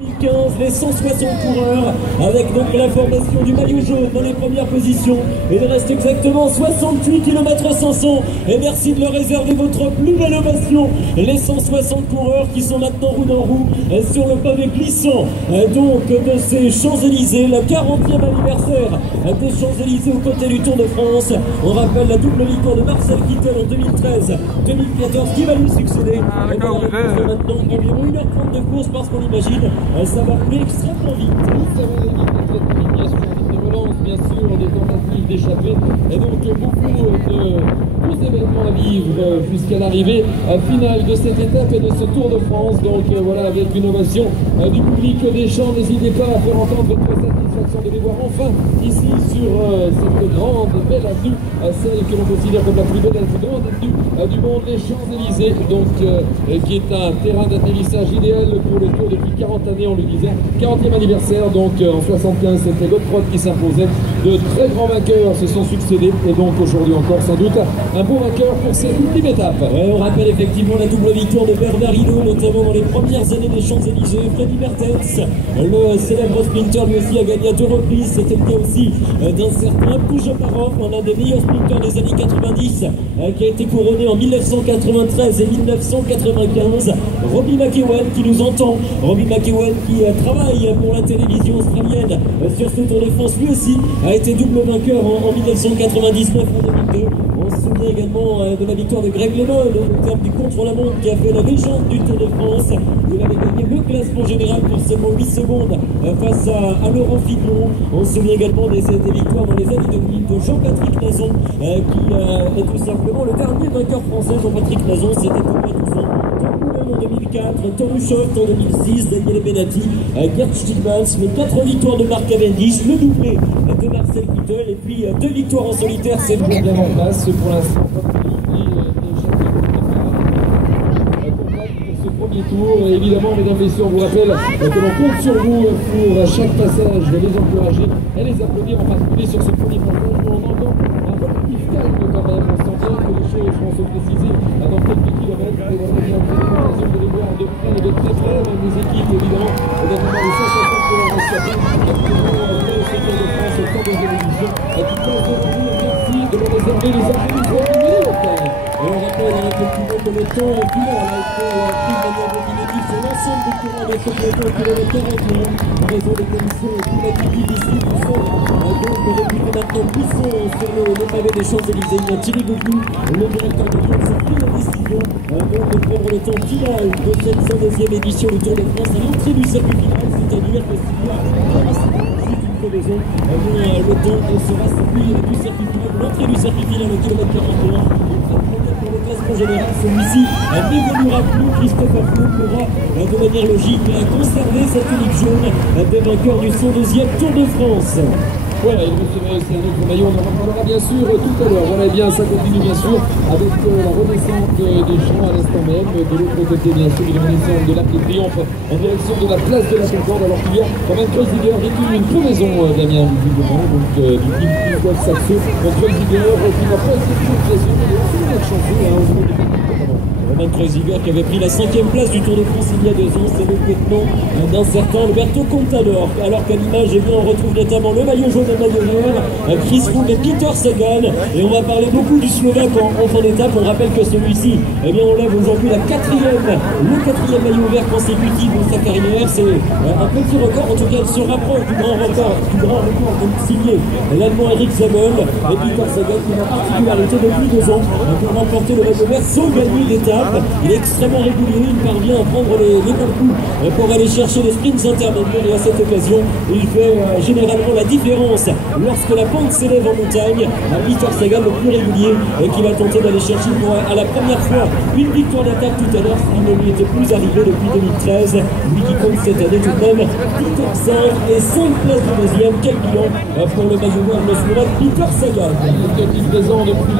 2015, les 160 coureurs, avec donc la formation du maillot jaune dans les premières positions. Il reste exactement 68 km 500. Et merci de leur réserver votre plus belle ovation. Les 160 coureurs qui sont maintenant roue dans roue sur le pavé glissant donc de ces Champs-Élysées, le 40e anniversaire des Champs-Élysées aux côtés du Tour de France. On rappelle la double victoire de Marcel Kittel en 2013-2014 qui va lui succéder. Et voilà, maintenant environ 1h30 de course parce qu'on imagine ça va rouler extrêmement vite. Ça va aller vite, très bien sûr, de relance, bien sûr, des tentatives d'échapper. Et donc beaucoup d'événements à vivre jusqu'à l'arrivée finale de cette étape et de ce Tour de France. Donc voilà, avec une ovation du public des Champs. N'hésitez pas à faire entendre votre satisfaction de les voir enfin ici sur cette grande et belle avenue, celle que l'on considère comme la plus belle et la plus grande avenue du monde, les Champs-Élysées, donc qui est un terrain d'atterrissage idéal pour le Tour depuis 40 années, on le disait, 40e anniversaire. Donc en 75, c'était Godefroy qui s'imposait. De très grands vainqueurs se sont succédés et donc aujourd'hui encore sans doute un beau vainqueur pour cette ultime étape. On rappelle effectivement la double victoire de Bernard Hinault, notamment dans les premières années des Champs-Élysées. Freddy Mertens, le célèbre sprinter, lui aussi a gagné à 2 reprises. C'était le cas aussi d'un certain Poujoparov, l'un des meilleurs sprinters des années 90, qui a été couronné en 1993 et 1995. Robbie McEwen qui nous entend, Robbie McEwen qui travaille pour la télévision australienne sur ce Tour de France, lui aussi a été double vainqueur en 1999 en 2002. On se souvient également de la victoire de Greg LeMond au terme du contre-la-montre qui a fait la légende du Tour de France. Il avait gagné le classement général pour seulement 8 secondes face à Laurent Fignon. On se souvient également des victoires dans les années 2000 de Jean-Patrick Nazon qui est tout simplement le dernier vainqueur français. Jean-Patrick Nazon, c'était au mois de ans. En 2004, Tom Schott en 2006, Daniel Benatti, Gerd Stigmans, les 4 victoires de Mark Cavendish, le doublé de Marcel Kittel et puis 2 victoires en solitaire. C'est bien en place pour l'instant. Premier tour. Et évidemment, mesdames et messieurs, on vous rappelle que l'on compte sur vous pour chaque passage les encourager et les applaudir, en particulier sur ce premier passage où on entend un collectif calme quand même. On sent bien que les choses vont se préciser dans quelques kilomètres. Et on a bien l'occasion de les voir de près et de très près. Même les équipes, évidemment, notamment les 160 pour leur escapé. Actuellement, après ce Tour de France, au temps de l'émission, qui compte aujourd'hui. Merci de nous réserver les applaudissements. Et on rappelle effectivement que le temps final a été pris de manière définitive sur l'ensemble des courants de ce peloton au kilomètre 41 en raison des conditions climatiques difficiles. Nous sommes donc réputés maintenant poussons sur le pavé des Champs-Élysées. Il y a Thierry Gaucoux, le directeur de course, qui a pris la décision de prendre le temps final de cette 102e édition du Tour de France à l'entrée du circuit final, c'est-à-dire que s'il y a crevaison, le temps sera celui du circuit final, l'entrée du circuit final au kilomètre 41. Pour le classement général, celui-ci n'évoluera plus. Christophe Aflot pourra de manière logique conserver cette unique jaune des vainqueurs du 102e Tour de France. Voilà, il recevra aussi un autre maillot, on en reparlera bien sûr tout à l'heure. Voilà, et bien ça continue bien sûr avec la renaissance des Champs à l'instant même. De l'autre côté, bien sûr, une renaissance de l'Arc de Triomphe en direction de la place de la Concorde, alors qu'il y a quand même Kreuziger véhicule une crevaison, Damien, visiblement, donc du team Christophe Saxo. Donc Kreuziger qui n'a pas été de pression, mais il est aussi bien chanceux au niveau des techniques. Romain Kreuziger qui avait pris la 5e place du Tour de France il y a 2 ans, c'est le lieutenant d'un certain Alberto Contador. Alors qu'à l'image, on retrouve notamment le maillot jaune et le maillot vert, Chris Froome et Peter Sagan. Et on va parler beaucoup du Slovaque en fin d'étape. On rappelle que celui-ci, on lève aujourd'hui le 4e maillot vert consécutif de sa carrière. C'est un petit record, en tout cas il se rapproche du grand record comme signé l'Allemand Eric Zabel. Et Peter Sagan qui a la particularité depuis 2 ans de remporter le maillot vert sans gagner d'étape. Il est extrêmement régulier, il parvient à prendre les bons coups pour aller chercher les sprints intermédiaires et à cette occasion, il fait généralement la différence lorsque la pente s'élève en montagne. Peter Sagan, le plus régulier, qui va tenter d'aller chercher pour, à la première fois une victoire d'attaque tout à l'heure, ce qui ne lui était plus arrivé depuis 2013. Lui qui compte cette année tout de même 10 top 5 et 5 places de 2e. Quel bilan pour le maillot noir, le Slovaque Peter Sagan. Il est présent depuis